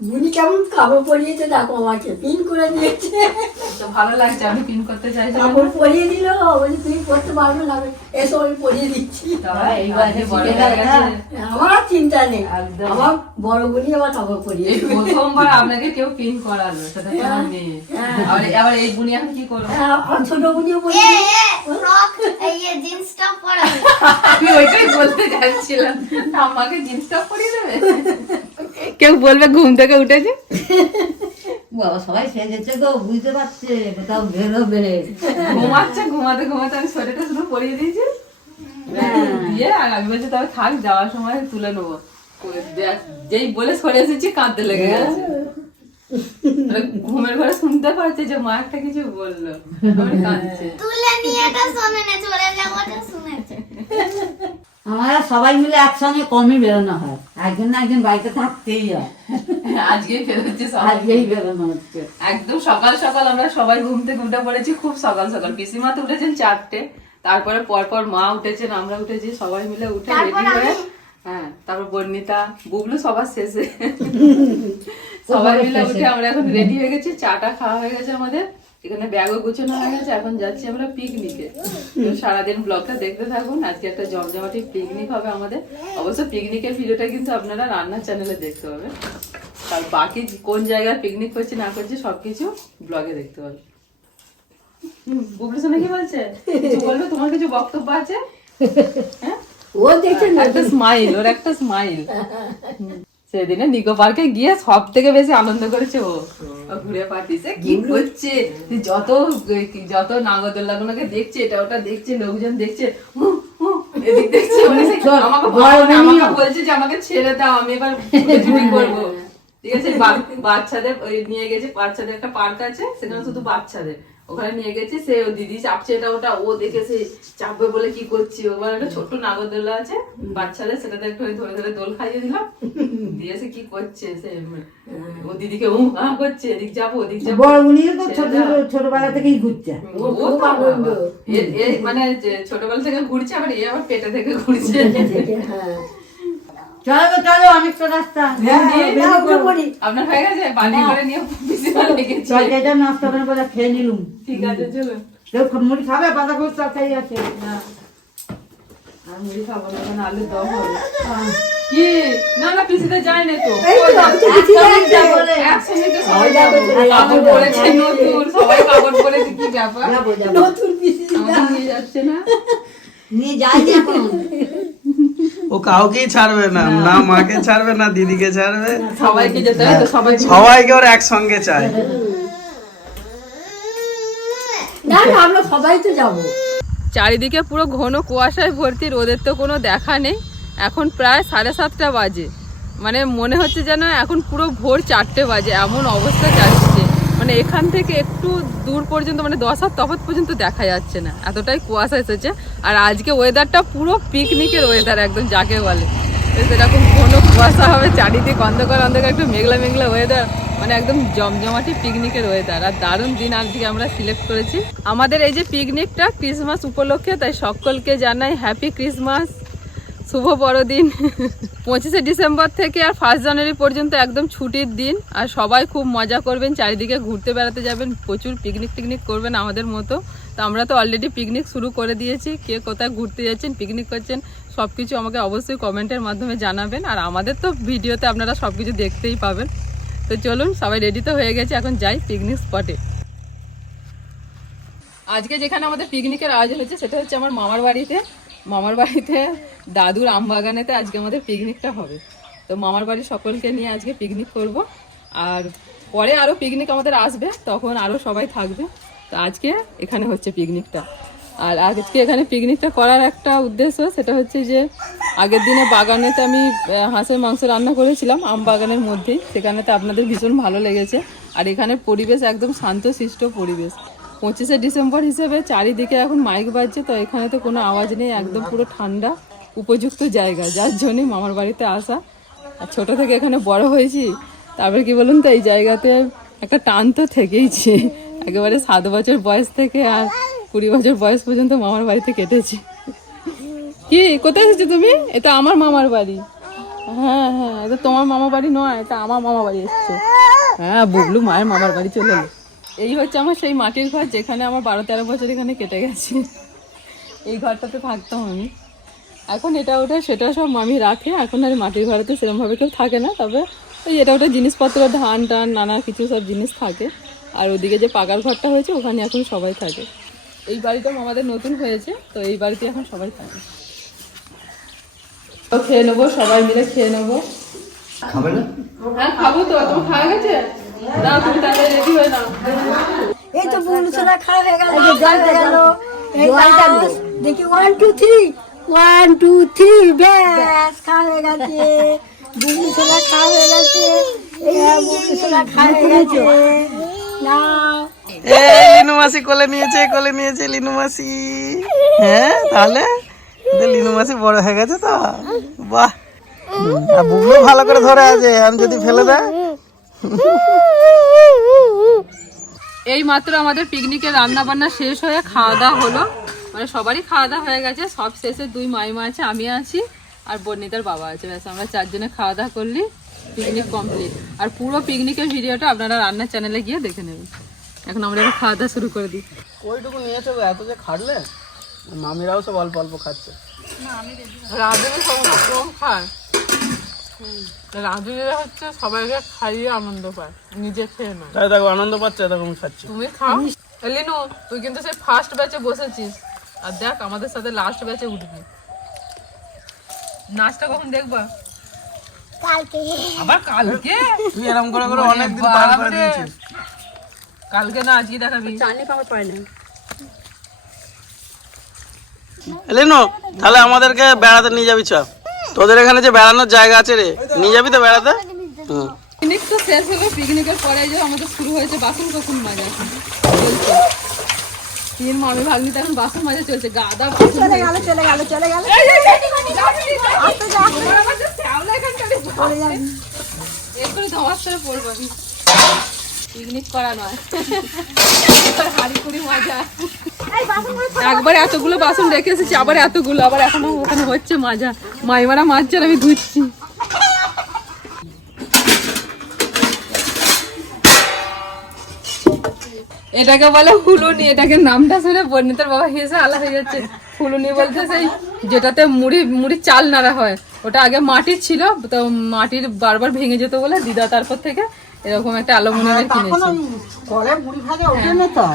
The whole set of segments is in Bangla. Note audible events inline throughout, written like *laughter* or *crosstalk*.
বুড়ি কেমন কাপড় পরিয়েছে দেখো আমাকে পিন করে দিয়েছে। তো ভালো লাগছে আপনি পিন করতে কাপড় পরিয়ে দিল বলছি তুমি পরতে পারবে না এসো আমি পরিয়ে দিচ্ছি। হ্যাঁ, হয়ে আমার চিন্তা নেই। আমার বড় বুড়ি আমার কাপড় পরিয়ে প্রথমবার আপনাকে কেউ পিন করালো সেটা তো আর নেই আবার এই বুনি এখন কি করব? হ্যাঁ, আমার ছোট জিন্সটা পরা। আমি ওইটাই বলতে যাচ্ছিলাম। আমাকে জিন্স টপ পরিয়ে দেবে? কেউ বলবে ঘুম থেকে উঠেছে? বাবা সবাই সেজেছে গো বুঝতে পারছে কোথাও বেরোবে ঘুমাচ্ছে ঘুমাতে ঘুমাতে আমি সোয়েটারটা শুধু পরিয়ে দিয়েছি। দিয়ে আর আমি বলছি তবে থাক যাওয়ার সময় তুলে নেব। যেই বলে সরে এসেছি কাঁদতে লেগে গেছে। ঘুমের ঘরে শুনতে পাচ্ছে যে মা একটা কিছু বলল। আমার কাঁদছে। তুলে নিয়ে এটা শোনে না চলে যাওয়াটা শুনেছে আমরা সবাই মিলে একসঙ্গে কমই বেরোনো হয়। একজন না একজন বাড়িতে থাকতেই হয়। আজকেই সবাই। আজকেই বেরোনো হচ্ছে। একদম সকাল সকাল আমরা সবাই ঘুম থেকে উঠে পড়েছি খুব সকাল সকাল। পিসিমা তো উঠেছেন চারটে। তারপরে পরপর মা উঠেছেন আমরা উঠেছি সবাই মিলে উঠে রেডি হয়ে হ্যাঁ তারপর বর্ণিতা বুবলু সবার শেষে। *laughs* সবাই মিলে উঠে আমরা এখন রেডি হয়ে গেছি চাটা খাওয়া হয়ে গেছে আমাদের। এখানে ব্যাগও গুছানো হয়ে গেছে এখন যাচ্ছি আমরা পিকনিকে। তো সারাদিন ব্লগটা দেখতে থাকুন আজকে একটা জমজমাটি পিকনিক হবে আমাদের। অবশ্য পিকনিকের ভিডিওটা কিন্তু আপনারা রান্নার চ্যানেলে দেখতে হবে আর বাকি কোন জায়গায় পিকনিক করছি না করছি সবকিছু ব্লগে দেখতে হুম, বুবলু সোনা কি বলছে? কিছু বলবে? তোমার কিছু বক্তব্য আছে? হ্যাঁ? ও দেখে একটা স্মাইল ওর একটা স্মাইল সেদিনে নিকো পার্কে গিয়ে সব থেকে বেশি আনন্দ করেছে ও। ঘুরে পাঠিয়েছে। কি করছে যত যত নাগরদোল্লা গুলোকে দেখছে এটা ওটা দেখছে লোকজন দেখছে এদিক দেখছে আমাকে আমাকে বলছে যে আমাকে ছেড়ে দাও আমি এবার করব। ঠিক আছে বাচ্চাদের ওই নিয়ে গেছে বাচ্চাদের একটা পার্ক আছে সেখানে শুধু বাচ্চাদের। ওখানে নিয়ে গেছে সে ও দিদি চাপছে এটা ওটা ও দেখে সে চাপবে বলে কি করছি? ওবার একটা ছোট্ট নাগরদোল্লা আছে বাচ্চাদের সেটাতে একটু ধরে ধরে দোল খাইয়ে দিলাম। দিয়ে সে কি করছে? সে ও দিদিকে উ আ করছে এদিক যাব ওদিক যাব। বড় তো ছোট ছোটবেলা থেকেই ঘুরছে। ও তো মানে ছোটবেলা থেকে ঘুরছে আবার এ আবার পেটে থেকে ঘুরছে। হ্যাঁ। চলো চলো অনেকটা রাস্তা হ্যাঁ, হ্যাঁ, পড়ি। আপনার হয়ে গেছে? বাড়ি করে নিয়ে তরকারিটা নষ্ট করে পরে খেয়ে নিলুম। ঠিক আছে চলো। কেউ মুড়ি খাবে? বাঁধা ফুল তরকারি আছে। আর মুড়ি খাব না আলুর দম হবে। কি? না না পিসিতে যায় না তো। তো, তো। বলে। তো কাপড়। পরেছে নতুন। সবাই কাপড় পরেছে কি ব্যাপার। নতুন পিসি নিয়ে যাচ্ছে না। নিয়ে যাই এখন। ও কাউকেই ছাড়বে না। না। মাকে ছাড়বে না দিদিকে ছাড়বে। সবাইকে যেতে হয়। সবাই সবাইকে ওর একসঙ্গে চায় না না আমরা সবাই তো যাব। চারিদিকে পুরো ঘন কুয়াশায় ভর্তি রোদের তো কোনো দেখা নেই। এখন প্রায় সাড়ে সাতটা বাজে। মানে মনে হচ্ছে যেন এখন পুরো ভোর চারটে বাজে এমন অবস্থা যাচ্ছে মানে এখান থেকে একটু দূর পর্যন্ত মানে দশ হাত তফাৎ পর্যন্ত দেখা যাচ্ছে না। এতটাই কুয়াশা এসেছে। আর আজকে ওয়েদারটা পুরো পিকনিকের ওয়েদার একদম যাকে বলে। সেরকম কোনো কুয়াশা হবে, চারিদিক অন্ধকার অন্ধকার, একটু মেঘলা মেঘলা ওয়েদার মানে একদম জমজমাটি পিকনিকের ওয়েদার আর দারুণ দিন আজকে আমরা সিলেক্ট করেছি। আমাদের এই যে পিকনিকটা ক্রিসমাস উপলক্ষে, তাই সকলকে জানাই হ্যাপি ক্রিসমাস শুভ বড়দিন। পঁচিশে ডিসেম্বর থেকে আর ফার্স্ট জানুয়ারি পর্যন্ত একদম ছুটির দিন। আর সবাই খুব মজা করবেন, চারিদিকে ঘুরতে বেড়াতে যাবেন, প্রচুর পিকনিক টিকনিক করবেন আমাদের মতো। তো আমরা তো অলরেডি পিকনিক শুরু করে দিয়েছি, কে কোথায় ঘুরতে যাচ্ছেন পিকনিক করছেন সব কিছু আমাকে অবশ্যই কমেন্টের মাধ্যমে জানাবেন। আর আমাদের তো ভিডিওতে আপনারা সব কিছু দেখতেই পাবেন। তো চলুন, সবাই রেডি তো হয়ে গেছে, এখন যাই পিকনিক স্পটে আজকে যেখানে আমাদের পিকনিকের আয়োজন হচ্ছে, সেটা হচ্ছে আমার মামার বাড়িতে। মামার বাড়িতে, দাদুর আম বাগানেতে আজকে আমাদের পিকনিকটা হবে। তো মামার বাড়ির সকলকে নিয়ে আজকে পিকনিক করব। আর পরে আরও পিকনিক আমাদের আসবে, তখন আরও সবাই থাকবে। তো আজকে এখানে হচ্ছে পিকনিকটা আর আজকে এখানে পিকনিকটা করার একটা উদ্দেশ্য সেটা হচ্ছে যে, আগের দিনে বাগানেতে আমি হাঁসের মাংস রান্না করেছিলাম, আম বাগানের মধ্যেই। সেখানে তো আপনাদের ভীষণ ভালো লেগেছে। আর এখানের পরিবেশ একদম শান্তশিষ্ট পরিবেশ। পঁচিশে ডিসেম্বর হিসেবে চারিদিকে এখন মাইক বাজছে, তো এখানে তো কোনো আওয়াজ নেই, একদম পুরো ঠান্ডা, উপযুক্ত জায়গা। যার জন্যই মামার বাড়িতে আসা। আর ছোটো থেকে এখানে বড় হয়েছি, তারপরে কি বলুন তো, এই জায়গাতে একটা টান তো থেকেইছে। একেবারে সাত বছর বয়স থেকে আর কুড়ি বছর বয়স পর্যন্ত মামার বাড়িতে কেটেছি। কি? কোথায় এসেছ তুমি? এটা আমার মামার বাড়ি। হ্যাঁ হ্যাঁ এটা তোমার মামা বাড়ি নয়, এটা আমার মামা বাড়ি এসছে। হ্যাঁ বুবলু মায়ের মামার বাড়ি চলে এলো। এই হচ্ছে আমার সেই মাটির ঘর যেখানে আমার বারো তেরো বছর এখানে কেটে গেছে। এই ঘরটাতে থাকতাম আমি। এখন এটা ওটা সেটা সব মামি রাখে। এখন আর মাটির ঘরেতে সেরকমভাবে কেউ থাকে না তবে ওই এটা ওটা জিনিসপত্র ধান টান নানা কিছু সব জিনিস থাকে। আর ওদিকে যে পাকার ঘরটা হয়েছে ওখানে এখন সবাই থাকে। এই বাড়িটা আমাদের নতুন হয়েছে তো এই বাড়িতে এখন সবাই থাকে। তো খেয়ে নেব সবাই মিলে খেয়ে নেব। খাবে না? হ্যাঁ খাব তো তোমার খাওয়া গেছে? না হয়ে এই তো খাওয়া হয়ে গেল। জল গেল দেখি one two three one two three ব্যাস খাওয়া হয়ে গেছে। খাওয়া হয়ে গেছে। খাওয়া হয়ে গেছে। লিনু মাসি কোলে নিয়েছে কোলে নিয়েছে লিনু মাসি। হ্যাঁ তাহলে? লিনু মাসি বড় হয়ে গেছে তো? বাহ। আর বুবলু ভালো করে ধরে আছে আমি যদি ফেলে দেয় এই মাত্র আমাদের পিকনিকের রান্না বান্না শেষ হয়ে খাওয়া দাওয়া হলো। মানে সবারই খাওয়া দাওয়া হয়ে গেছে সব শেষে দুই মাইমা আছে আমি আছি আর বর্ণিতার বাবা আছে। ব্যাস আমরা চারজনে খাওয়া দাওয়া করলি পিকনিক কমপ্লিট আর পুরো পিকনিকের ভিডিওটা আপনারা রান্নার চ্যানেলে গিয়ে দেখে নেবেন। এখন আমরা এবার খাওয়া দাওয়া শুরু করে দিই। ওইটুকু নিয়েছো গো, এত যে খাটলে মামিরাও সব অল্প অল্প খাচ্ছে। রাজুনি সমস্ত কম খায় রাজুনিরা হচ্ছে সবাইকে খাইয়ে আনন্দ পায় নিজে খেয়ে নয়। তাই দেখো আনন্দ পাচ্ছে এরকম খাচ্ছে। তুমি খাও। লিনু তুই কিন্তু সেই ফার্স্ট ব্যাচে বসেছিস। আর দেখ আমাদের সাথে লাস্ট ব্যাচে উঠবি। নাচটা কখন দেখবা? কালকে। আবার কালকে? তুই এরকম করে করে অনেকদিন পার করে দিয়েছিস। কালকে না আজকে দেখাবি। লিনু তাহলে আমাদেরকে বেড়াতে নিয়ে যাবি চ তোদের এখানে যে বেড়ানোর জায়গা আছে রে নিয়ে যাবি তো বেড়াতে? পিকনিক তো শেষ হলো পিকনিকের পরে যে আমাদের শুরু হয়েছে বাসন কখন মাজা। তিন মামি ভাগ্নি তখন বাসন মাজা চলছে গাদা বাসন চলে গেল চলে গেল চলে গেল। এরপরে ধমাস করে পড়ব পিকনিক করা নয়। হাড়ি মজা একবার এতগুলো বাসন রেখে এসেছি, আবার এতগুলো, আবার এখনও ওখানে হচ্ছে মাজা। মাইমারা মাজছে আর আমি ধুচ্ছি এটাকে বলে হুলুনি এটাকে নামটা শুনে বর্ণিতার বাবা হেসে আলা হয়ে যাচ্ছে। হুলুনি বলতে সেই যেটাতে মুড়ি মুড়ি চাল নাড়া হয়, ওটা আগে মাটির ছিল, তো মাটির বারবার ভেঙে যেত বলে দিদা তারপর থেকে এরকম একটা অ্যালুমিনিয়ামের কিনেছে। কলে মুড়ি ভাজা ওঠে না তো?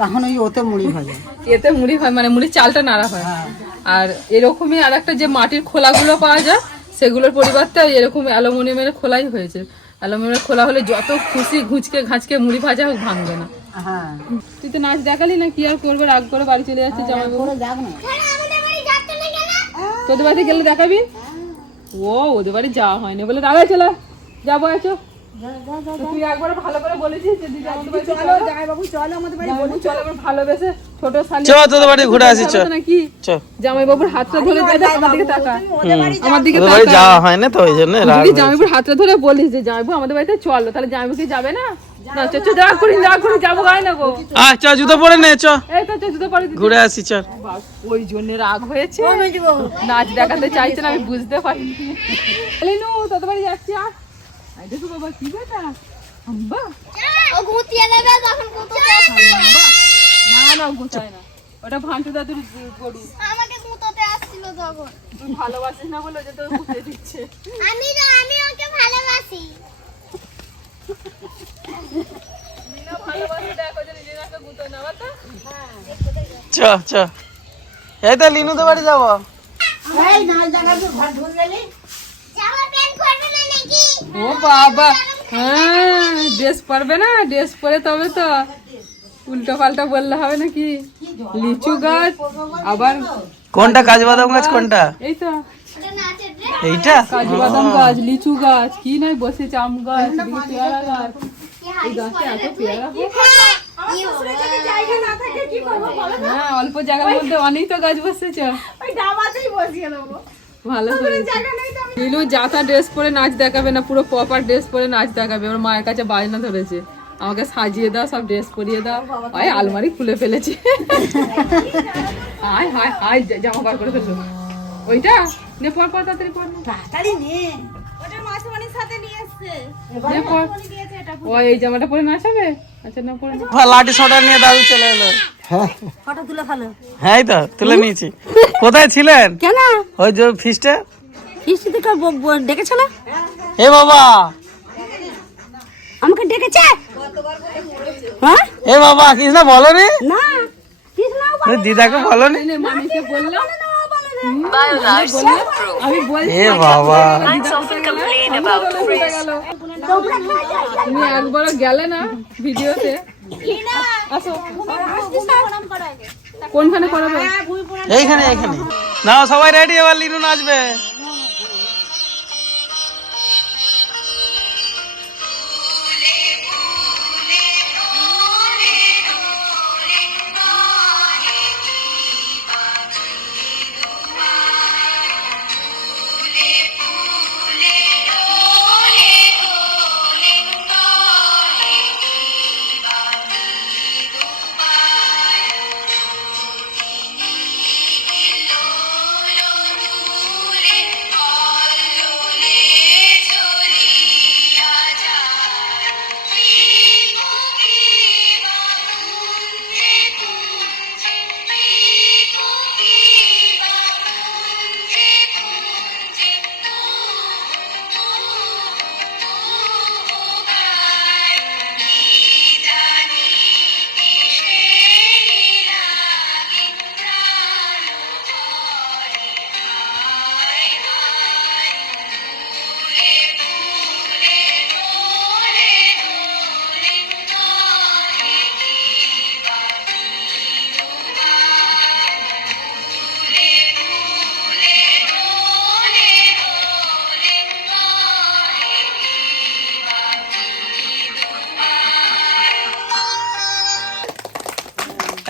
তখন ওই ওতে মুড়ি ভাজা। এতে মুড়ি হয় মানে মুড়ির চালটা নাড়া হয়। আর এরকমই আর একটা যে মাটির খোলাগুলো পাওয়া যায় সেগুলোর পরিবর্তে এরকম অ্যালুমিনিয়ামের খোলাই হয়েছে। অ্যালুমিনিয়ামের খোলা হলে যত খুশি ঘুচকে ঘাঁচকে মুড়ি ভাজা হোক ভাঙবে না। হ্যাঁ। তুই তো নাচ দেখালি না কি আর করবে? রাগ করে বাড়ি চলে যাচ্ছে জামাই বাবু যাক না। আমাদের বাড়ি যাচ্ছে না কেন? তোদের বাড়িতে গেলে দেখাবি? ও ওদের বাড়ি যাওয়া হয়নি বলে দাঁড়ায় চলে। যাব আছো। তুই একবার ভালো করে বলেছিস যে দিদি আমাদের বাড়িতে বাবু চলো আমাদের বাড়ি জামাই চলো এবার ভালোবেসে ছোট শালি চ তোদের বাড়ি ঘুরে আসি চ নাকি জামাই বাবুর হাতটা ধরে দে আমার দিকে তাকা। আমার দিকে তাকা যাওয়া হয় না তো ওই জন্য রাগ যদি জামাইবুর হাতটা ধরে বলিস যে জামাইবু আমাদের বাড়িতে চলো তাহলে জামাইবু কি যাবে না? না চ চ যা করি যাব না গো আয় চ জুতো পরে নে চ এই তো চ জুতো পরে ঘুরে আসি চল। ওই জন্য রাগ হয়েছে। নাচ দেখাতে চাইছে না আমি বুঝতে পারি তোদের যাচ্ছি আর দেখো বাবা কি বেটা হাম্বা ও দেবে তখন গুঁতোতে না না গোছায় না ওটা ভান্টু দাদুর গরু। আমাকে গুঁতোতে আসছিল তখন। তুই ভালোবাসিস না বলে ওটা তোর গুছিয়ে দিচ্ছে। আমি তো আমি ওকে ভালোবাসি। বিনা ভালোবাসে দেখো যে নিজের গুতো না বাতা চ চ। এই তো লিনুদের বাড়ি যাব। এই নাচ দেখাবো ঘর গেলি জামা প্যান্ট পরবে না নাকি ও বাবা হ্যাঁ ড্রেস পরবে না ড্রেস পরে তবে তো উল্টো পাল্টা বললে হবে নাকি? লিচু গাছ আবার কোনটা কাজু বাদাম গাছ কোনটা? এই তো। এইটা? কাজু বাদাম গাছ লিচু গাছ কি নাই বসেছে আম গাছ পেয়ারা গাছ এই গাছটা এত পেয়ারা হয়। কি হবে জায়গা না থাকে কি করব বলো হ্যাঁ অল্প জায়গার মধ্যে অনেক তো গাছ বসেছে। ওই ডাবাতেই বসিয়ে দেবো। ভালো করেছে। নীলু যাতা ড্রেস পরে নাচ দেখাবে না পুরো প্রপার ড্রেস পরে নাচ দেখাবে। ওর মায়ের কাছে বাজনা ধরেছে। আমাকে সাজিয়ে দাও সব ড্রেস পরিয়ে দাও। আয় আলমারি খুলে ফেলেছে। আয় হায় হায় জামা বার করে ফেলল। ওইটা? নে পর পর তাড়াতাড়ি পর নে। তাড়াতাড়ি নে। নে পর। ও এই জামাটা পরে নাচাবে? আচ্ছা না পরে। না। লাঠি সোটা নিয়ে দাদু চলে এলো। ফটো তুলে ফেলো। হ্যাঁ তো তুলে নিয়েছি। কোথায় ছিলেন? কেন? ওই যে ফিস্টে ফিস্টি থেকে ডেকেছে না এ বাবা আমাকে ডেকেছে হ্যাঁ এ বাবা কিছু না বলো নি না দিদাকে বলো নি একবারও গেলে না ভিডিওতে কোনখানে করাবে এইখানে এইখানে না সবাই রেডি এবার লিনু নাচবে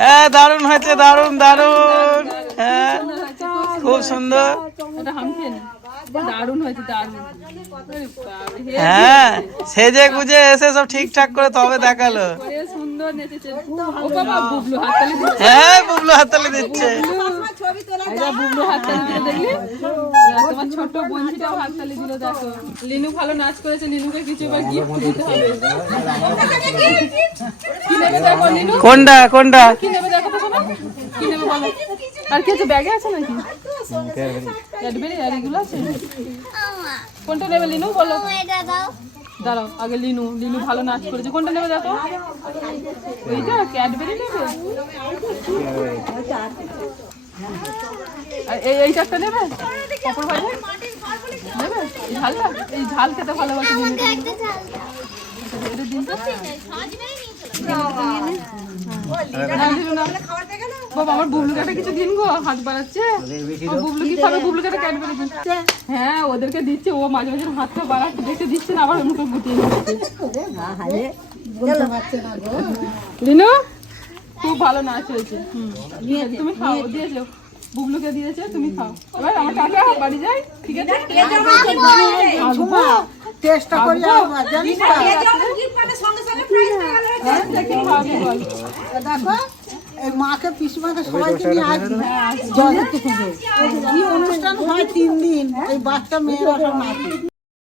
হ্যাঁ দারুণ হয়েছে দারুণ দারুণ। হ্যাঁ খুব সুন্দর। হ্যাঁ সেজে গুজে এসে সব ঠিকঠাক করে তবে দেখাল। হ্যাঁ বুবলু হাততালি দিচ্ছে। তোমার ছোট বোনটিটাও হাততালি দিল দেখো। লিনু ভালো নাচ করেছে লিনুকে কিছু এবার গিফট দিতে হবে। কি নেবে দেখো লিনু? কোনটা কোনটা? কি নেবে দেখো তো শোনো কি নেবে বলো? আর কি আছে ব্যাগে আছে নাকি? ক্যাডবেরি আর এগুলো আছে? কোনটা নেবে লিনু বলো? দাঁড়াও আগে লিনু লিনু ভালো নাচ করেছে। কোনটা নেবে দেখো? এইটা ক্যাডবেরি নেবে? এই এই চারটা নেবে? পাপড় ভাজা নেবে? এই ঝালটা? এই ঝাল খেতে ভালোবাসে লিনু একটা ঝাল এটা দিন তো। না, লিনু না। বাবা আমার বুবলুকে একটা কিছু দিন গো হাত বাড়াচ্ছে। ও বুবলু কি খাবে বুবলুকে একটা ক্যাডবেরি দিচ্ছে হ্যাঁ ওদেরকে দিচ্ছে ও মাঝে মাঝে হাতটা বাড়াচ্ছে দেখতে দিচ্ছে না আবার মুখে গুটিয়ে নিচ্ছে। লিনু খুব ভালো নাচ হয়েছে। তুমি খাও দিয়েছ। বুবলুকে দিয়েছে তুমি খাও। এবার আমার টাকা বাড়ি যাই ঠিক আছে? করি আবার জানিস? হ্যাঁ, দেখো মাকে পিসিমাকে সবাইকে নিয়ে আসবি। জগৎ পুজো এই অনুষ্ঠান হয় তিন দিন। এই বাচ্চা মেয়েরা সব নাচে